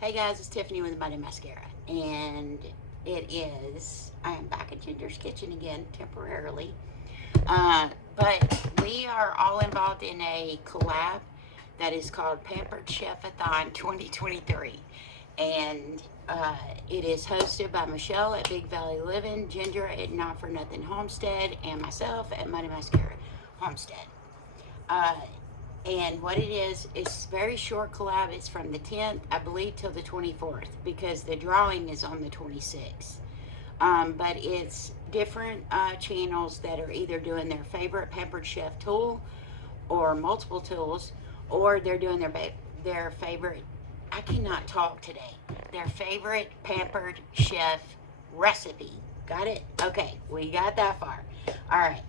Hey guys, it's Tiffany with the Money Mascara, and I am back at Ginger's Kitchen again, temporarily. But we are all involved in a collab that is called Pampered Chef-a-thon 2023. And it is hosted by Michelle at Big Valley Living, Ginger at Not For Nothing Homestead, and myself at Money Mascara Homestead. Uh, and what it is, it's very short collab. It's from the 10th, I believe, till the 24th because the drawing is on the 26th. But it's different channels that are either doing their favorite Pampered Chef tool or multiple tools, or they're doing their favorite. I cannot talk today. Their favorite Pampered Chef recipe. Got it? Okay, we got that far. All right.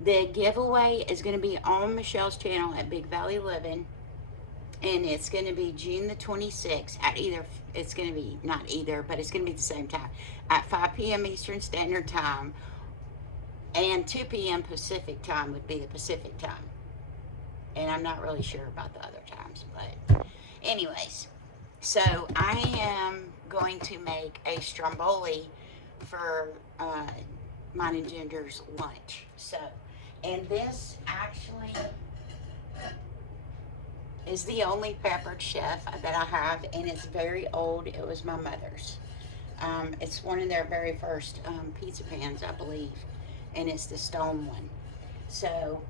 The giveaway is going to be on Michelle's channel at Big Valley Living, and it's going to be June the 26th at it's going to be, not either, but it's going to be the same time, at 5 p.m. Eastern Standard Time, and 2 p.m. Pacific Time would be the Pacific Time. And I'm not really sure about the other times, but anyways. So I am going to make a stromboli for mine and Ginger's lunch. So, and this actually is the only peppered chef that I have, and it's very old. It was my mother's. It's one of their very first pizza pans, I believe, and it's the stone one. So,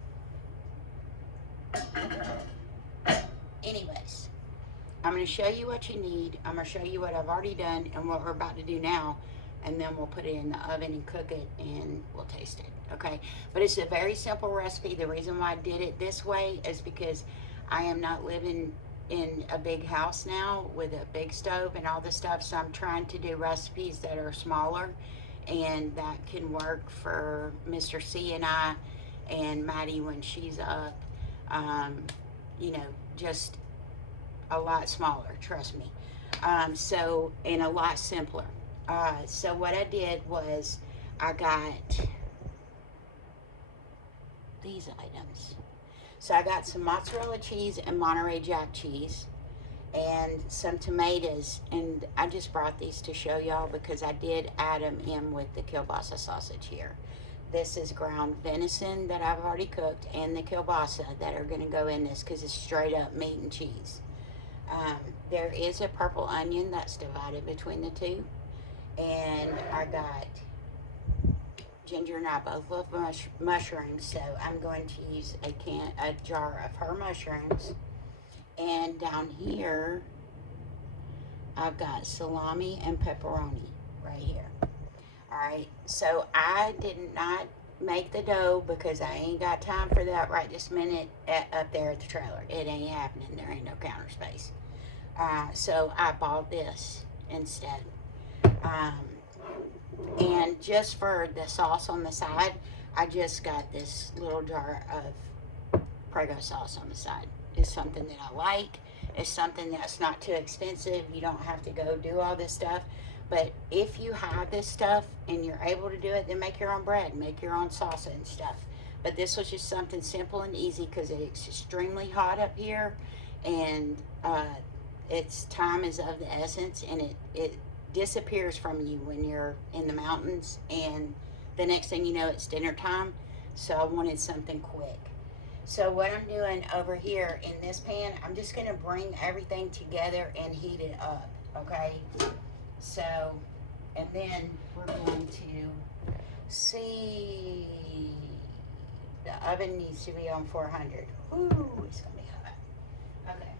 anyways, I'm going to show you what you need. I'm going to show you what I've already done and what we're about to do now, and then we'll put it in the oven and cook it, and we'll taste it, okay? But it's a very simple recipe. The reason why I did it this way is because I am not living in a big house now with a big stove and all this stuff, so I'm trying to do recipes that are smaller and that can work for Mr. C and I and Maddie when she's up. Um, just a lot smaller, trust me. And a lot simpler. So what I did was I got these items. So I got some mozzarella cheese and Monterey Jack cheese and some tomatoes. And I just brought these to show y'all because I did add them in with the kielbasa sausage here. This is ground venison that I've already cooked and the kielbasa that are going to go in this because it's straight up meat and cheese. There is a purple onion that's divided between the two. And I got Ginger and I both love mushrooms, so I'm going to use a jar of her mushrooms. And down here, I've got salami and pepperoni right here. All right, so I did not make the dough because I ain't got time for that right this minute up there at the trailer. It ain't happening. There ain't no counter space. So I bought this instead. Um, and just for the sauce on the side, I just got this little jar of Prego sauce on the side. It's something that I like. It's something that's not too expensive. You don't have to go do all this stuff. But if you have this stuff and you're able to do it, then make your own bread, make your own salsa and stuff. But this was just something simple and easy because it's extremely hot up here, and its time is of the essence, and it disappears from you when you're in the mountains, and the next thing you know, it's dinner time. So I wanted something quick. So what I'm doing over here in this pan, I'm just going to bring everything together and heat it up, okay? So, and then we're going to see, the oven needs to be on 400. Ooh, it's going to be hot. Okay,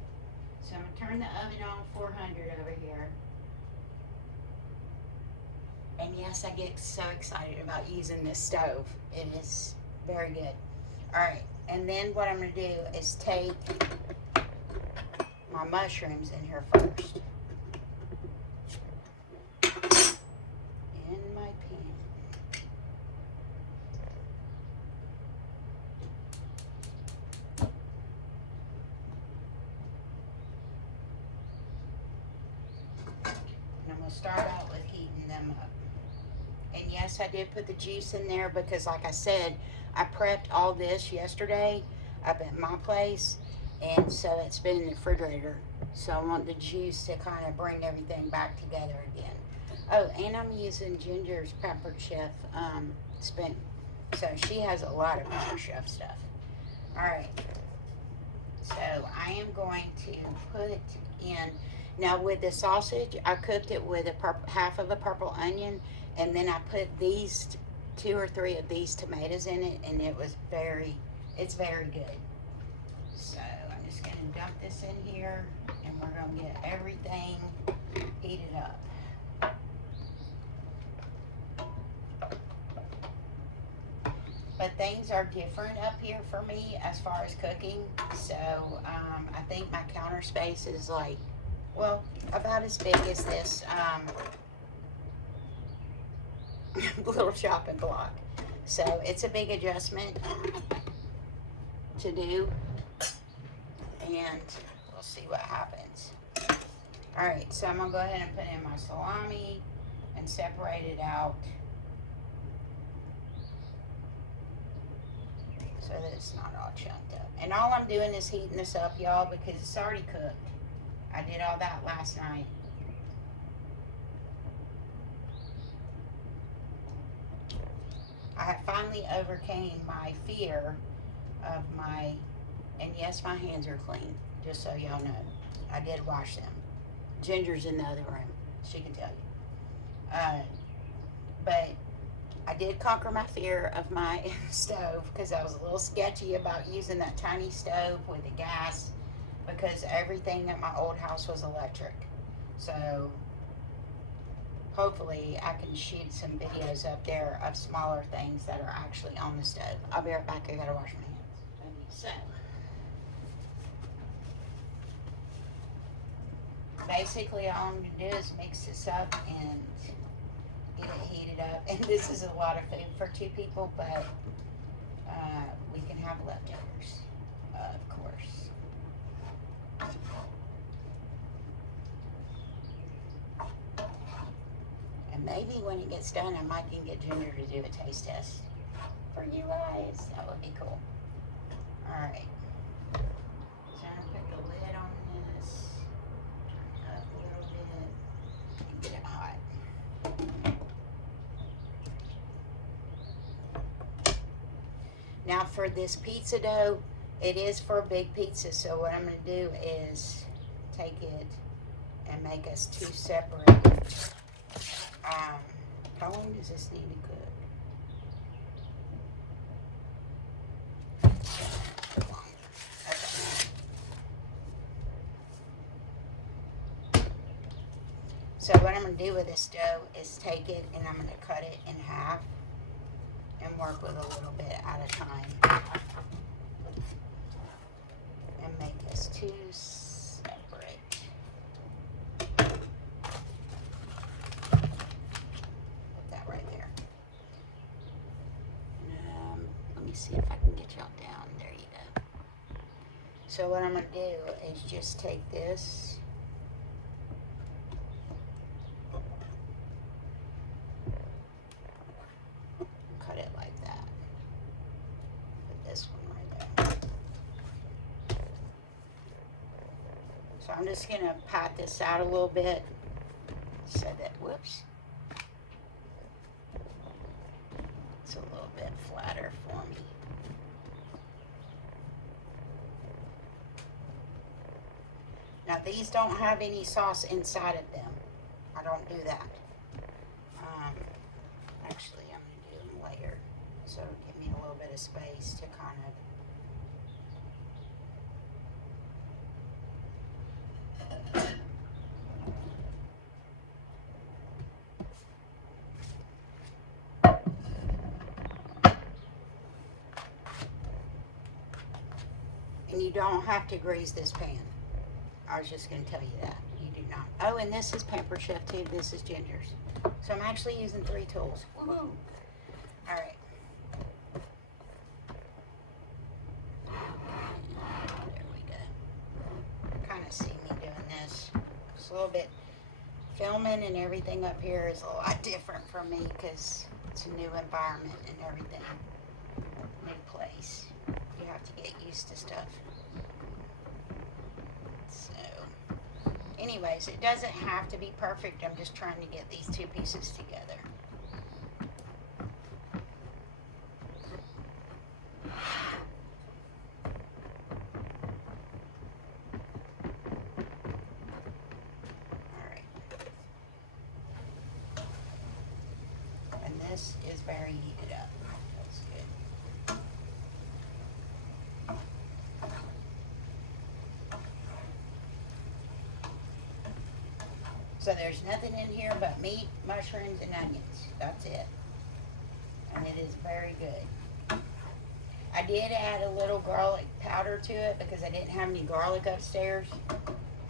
so I'm going to turn the oven on 400 over here. And yes, I get so excited about using this stove. It is very good. All right, and then what I'm going to do is take my mushrooms in here first. In my pan. And I'm going to start out with heating them up. And yes, I did put the juice in there because, like I said, I prepped all this yesterday up at my place, and so it's been in the refrigerator So I want the juice to kind of bring everything back together again. Oh, and I'm using Ginger's Pepper Chef spoon. So she has a lot of Pepper Chef stuff. Alright, so I am going to put in, now with the sausage, I cooked it with half of a purple onion, and then I put these 2 or 3 of these tomatoes in it, and it's very good. So I'm just going to dump this in here, and we're going to get everything heated up. But things are different up here for me as far as cooking. So I think my counter space is like, well, about as big as this little shopping block. So it's a big adjustment to do. And we'll see what happens. Alright, so I'm going to go ahead and put in my salami and separate it out, so that it's not all chunked up. And all I'm doing is heating this up, y'all, because it's already cooked. I did all that last night. I have finally overcame my fear of and yes, my hands are clean, just so y'all know. I did wash them. Ginger's in the other room. She can tell you. But I did conquer my fear of my stove, because I was a little sketchy about using that tiny stove with the gas, because everything at my old house was electric. So hopefully I can shoot some videos up there of smaller things that are actually on the stove. I'll be right back. I gotta wash my hands. So basically all I'm gonna do is mix this up and get it heated up. And this is a lot of food for 2 people, but we can have leftovers, of course. And maybe when it gets done, I might even get Ginger to do a taste test for you guys. That would be cool. Alright. So I'm going to put the lid on this, turn it up a little bit, and get it hot. Now for this pizza dough, it is for a big pizza, so what I'm going to do is take it and make us 2 separate. How long does this need to cook? Okay. So what I'm going to do with this dough is take it and I'm going to cut it in half and work with a little bit at a time. And make us 2 separate. Put that right there. Let me see if I can get y'all down. There you go. So what I'm going to do is just take this. Cut it like that. Put this one right there. So I'm just going to pat this out a little bit so that, whoops, it's a little bit flatter for me. Now these don't have any sauce inside of them. I don't do that. Actually, I'm going to do them later, so give me a little bit of space to kind of and you don't have to grease this pan. I was just going to tell you that. You do not. Oh, and this is Pepper Chef too. This is Ginger's. So I'm actually using 3 tools. Woohoo! Alright. There we go. Kind of see me doing this. It's a little bit, filming and everything up here is a lot different for me because it's a new environment and everything. New place. You have to get used to stuff. So, Anyways, it doesn't have to be perfect. I'm just trying to get these two pieces together. Alright. And this is very heated up. That's good. So there's nothing in here but meat, mushrooms, and onions. That's it. And it is very good. I did add a little garlic powder to it because I didn't have any garlic upstairs,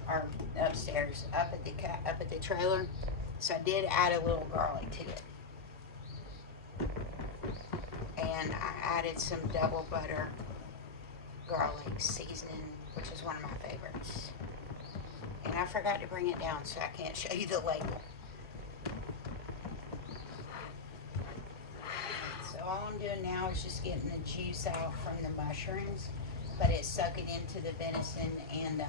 or upstairs, up at the trailer. So I did add a little garlic to it. And I added some double butter garlic seasoning, which is one of my favorites. And I forgot to bring it down, so I can't show you the label. So all I'm doing now is just getting the juice out from the mushrooms, but it's soaking into the venison and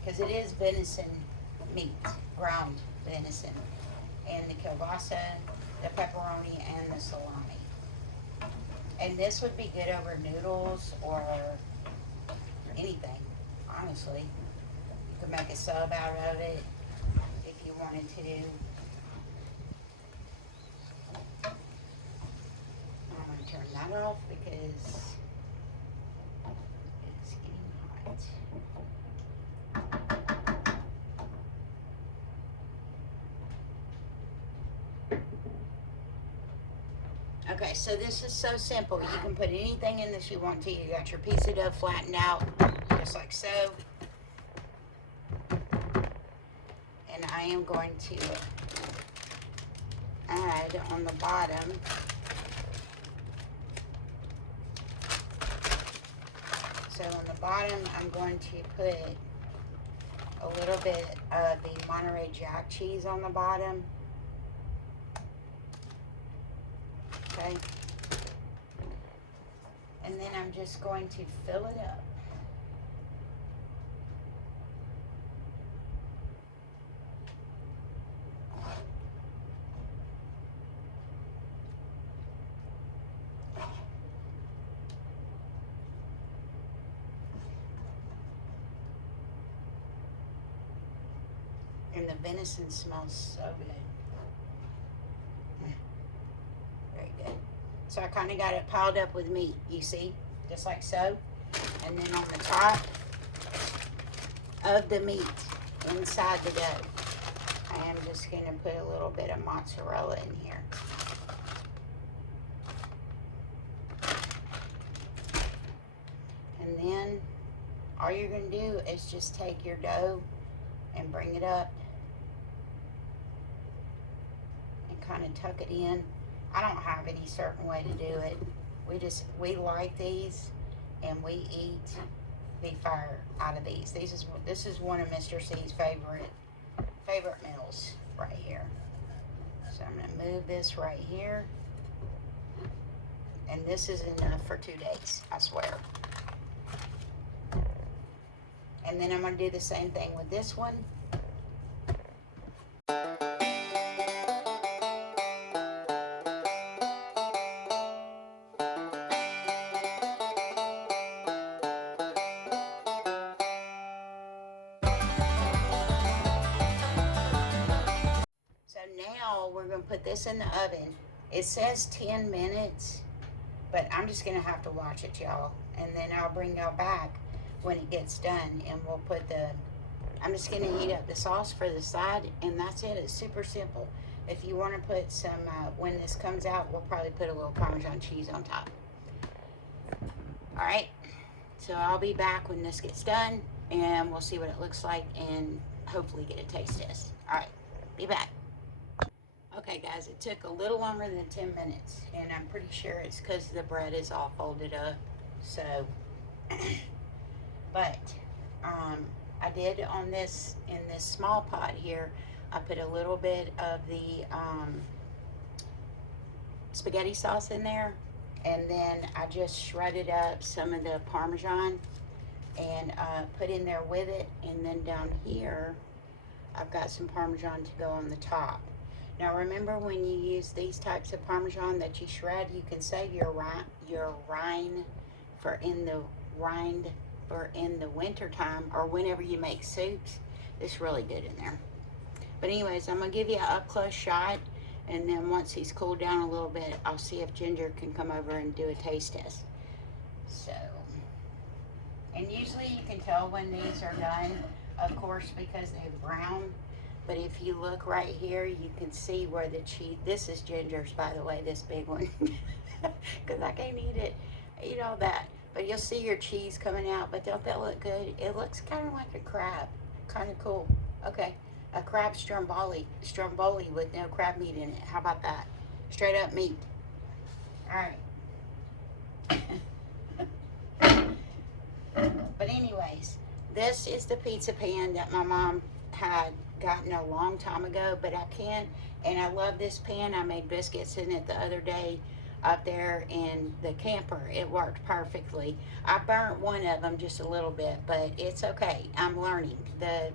because it is venison meat, ground venison, and the kielbasa, the pepperoni, and the salami. And this would be good over noodles or anything, honestly. You could make a sub out of it if you wanted to. I'm going to turn that off because it's getting hot. Okay, so this is so simple. You can put anything in this you want to. You got your piece of dough flattened out, just like so. And I am going to add on the bottom so on the bottom I'm going to put a little bit of the Monterey Jack cheese on the bottom. Okay, and then I'm just going to fill it up. And the venison smells so good. Very good. So I kind of got it piled up with meat, you see, just like so. And then on the top of the meat, inside the dough, I am just going to put a little bit of mozzarella in here. And then all you're going to do is just take your dough and bring it up and kind of tuck it in. I don't have any certain way to do it. We like these, and we eat the fire out of these. This is one of Mr. C's favorite meals right here. So I'm going to move this right here, and this is enough for 2 days, I swear. And then I'm going to do the same thing with this one. So now we're going to put this in the oven. It says 10 minutes, but I'm just going to have to watch it, y'all. And then I'll bring y'all back when it gets done, and we'll put I'm just going to heat up the sauce for the side, and that's it. It's super simple. If you want to put some, when this comes out, we'll probably put a little Parmesan cheese on top. All right, so I'll be back when this gets done, and we'll see what it looks like, and hopefully get a taste test. All right, be back. Okay, guys, it took a little longer than 10 minutes, and I'm pretty sure it's because the bread is all folded up, so... But I did on this, in this small pot here, I put a little bit of the spaghetti sauce in there, and then I just shredded up some of the Parmesan, and put in there with it. And then down here, I've got some Parmesan to go on the top. Now remember, when you use these types of Parmesan that you shred, you can save your rind for in the winter time, or whenever you make soups. It's really good in there. But anyways, I'm gonna give you an up close shot, and then once he's cooled down a little bit, I'll see if Ginger can come over and do a taste test. So, and usually you can tell when these are done, of course, because they've browned. But if you look right here, you can see where the cheese, this is Ginger's, by the way, this big one, because I can't eat all that. But you'll see your cheese coming out, but don't that look good? It looks kind of like a crab, kind of cool. Okay, a crab stromboli with no crab meat in it. How about that? Straight up meat. All right. But anyways, this is the pizza pan that my mom had gotten a long time ago, but I can't, and I love this pan. I made biscuits in it the other day up there in the camper. It worked perfectly. I burnt one of them just a little bit, but it's okay. I'm learning. The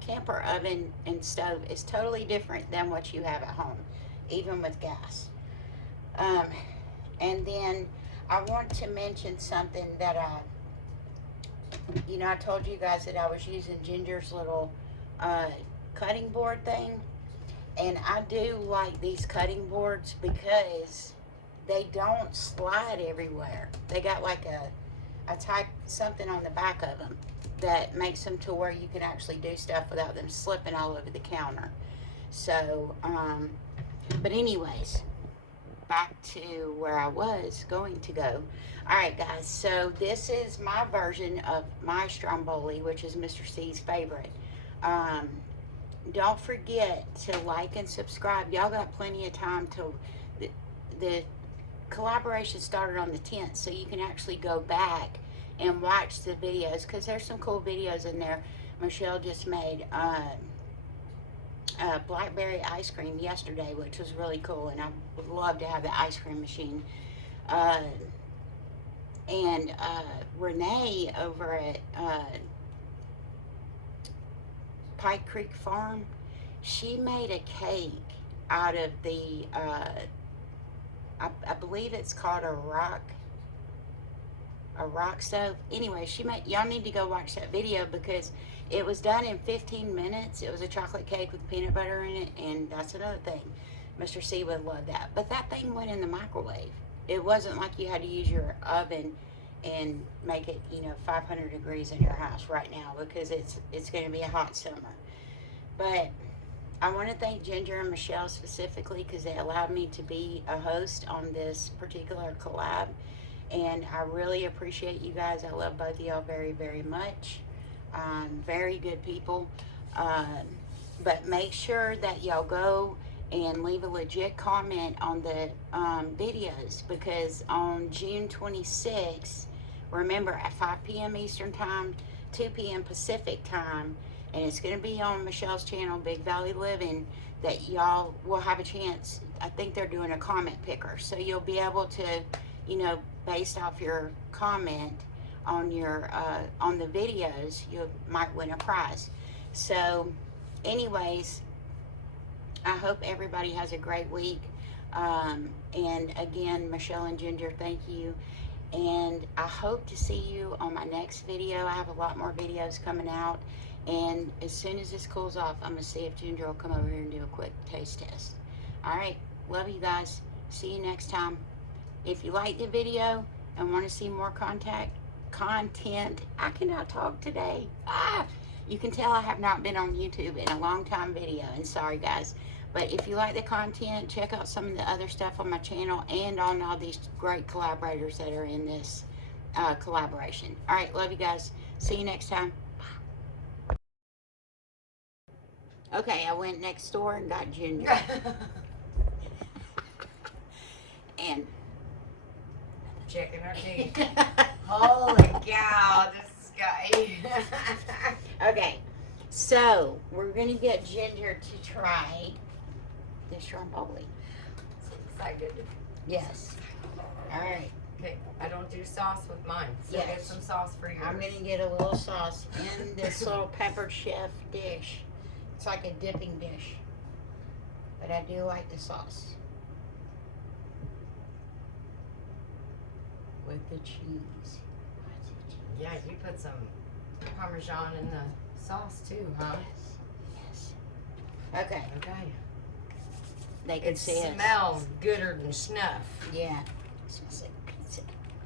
camper oven and stove is totally different than what you have at home, even with gas. And then I want to mention something that I told you guys that I was using Ginger's little cutting board thing, and I do like these cutting boards because they don't slide everywhere. They got like a type something on the back of them that makes them to where you can actually do stuff without them slipping all over the counter. So but anyways, back to where I was going to go. All right, guys, so this is my version of my stromboli, which is Mr. C's favorite. Don't forget to like and subscribe. Y'all got plenty of time till the collaboration started on the 10th, so you can actually go back and watch the videos, because there's some cool videos in there. Michelle just made blackberry ice cream yesterday, which was really cool, and I would love to have the ice cream machine. And Renee over at Pike Creek Farm, she made a cake out of the I believe it's called a rock stove. Anyway, y'all need to go watch that video, because it was done in 15 minutes. It was a chocolate cake with peanut butter in it, and that's another thing. Mr. C would love that. But that thing went in the microwave. It wasn't like you had to use your oven and make it, 500 degrees in your house right now, because it's going to be a hot summer. But I want to thank Ginger and Michelle specifically, because they allowed me to be a host on this particular collab. And I really appreciate you guys. I love both of y'all very, very much. Very good people. But make sure that y'all go and leave a legit comment on the videos, because on June 26th, remember, at 5 p.m. Eastern Time, 2 p.m. Pacific Time, and it's going to be on Michelle's channel, Big Valley Living, that y'all will have a chance. I think they're doing a comment picker, so you'll be able to, based off your comment on your on the videos, you might win a prize. So anyways, I hope everybody has a great week. And again, Michelle and Ginger, thank you. And I hope to see you on my next video. I have a lot more videos coming out. And as soon as this cools off, I'm going to see if Ginger will come over here and do a quick taste test. All right. Love you guys. See you next time. If you like the video and want to see more content, I cannot talk today. You can tell I have not been on YouTube in a long time video, and sorry guys. But if you like the content, check out some of the other stuff on my channel and on all these great collaborators that are in this collaboration. All right, love you guys. See you next time. Okay, I went next door and got Ginger. And checking our teeth. Holy cow, this guy. Okay, so we're gonna get Ginger to try the stromboli. So excited. Yes. All right. Okay, I don't do sauce with mine. So Yes. get some sauce for yours. I'm gonna get a little sauce in this little peppered chef dish. It's like a dipping dish, but I do like the sauce with the cheese. Yeah, you put some Parmesan in the sauce too, huh? Yes. Yes. Okay. Okay. They can It see it. smells gooder than snuff. Yeah. It smells like pizza.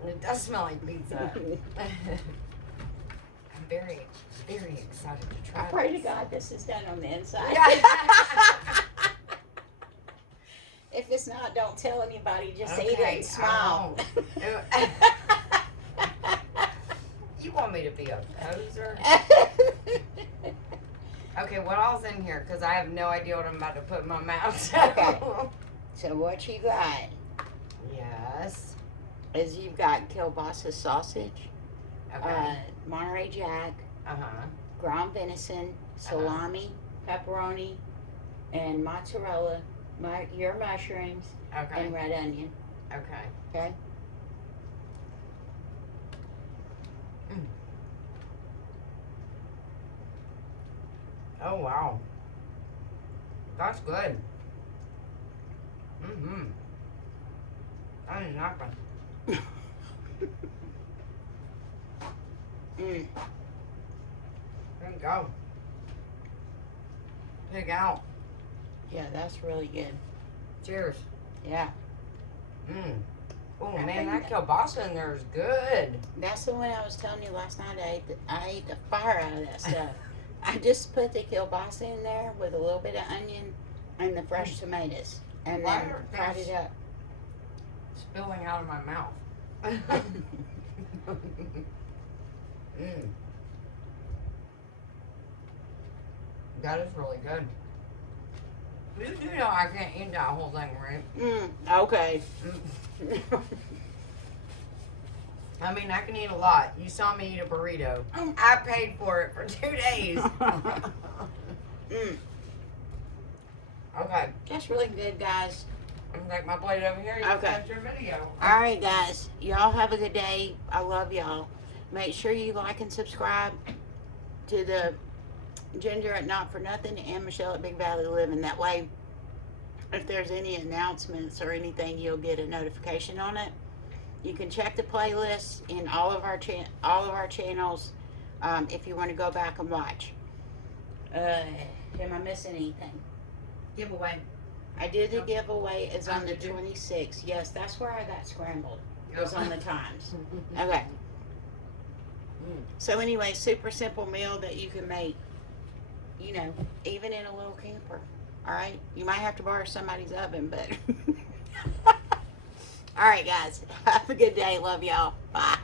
It does smell like pizza. I'm very, very excited to try I pray to this. God this is done on the inside. Yeah. If it's not, don't tell anybody. Just eat it Okay, and smile. You want me to be a poser? Okay, what all's in here? Because I have no idea what I'm about to put in my mouth. Okay. So what you got Yes. is you've got Kielbasa Sausage, Okay. Monterey Jack, Uh-huh. ground venison, salami, pepperoni, and mozzarella, your mushrooms, Okay. and red onion. Okay. Okay? Oh, wow. That's good. Mm-hmm. That is not bad. Mm. There you go. Pig out. Yeah, that's really good. Cheers. Yeah. Mm. Oh, I man, think that kielbasa in there is good. That's the one I was telling you last night. I ate the fire out of that stuff. I just put the kielbasa in there with a little bit of onion and the fresh tomatoes, and Why then are fried things it up. spilling out of my mouth? Mm. That is really good. You do know I can't eat that whole thing, right? Okay. I mean, I can eat a lot. You saw me eat a burrito. I paid for it for 2 days. Okay. That's really good, guys. I'm gonna take my plate over here. You Okay. got your video. All right, guys. Y'all have a good day. I love y'all. Make sure you like and subscribe to the Ginger at Not For Nothing and Michelle at Big Valley Living. That way, if there's any announcements or anything, you'll get a notification on it. You can check the playlist in all of our channels if you want to go back and watch. Am I missing anything? Giveaway. I did the giveaway. It's on the did you? 26th. Yes, that's where I got scrambled. It was on the times. Okay. So anyway, super simple meal that you can make, you know, even in a little camper. All right? You might have to borrow somebody's oven, but... All right, guys. Have a good day. Love y'all. Bye.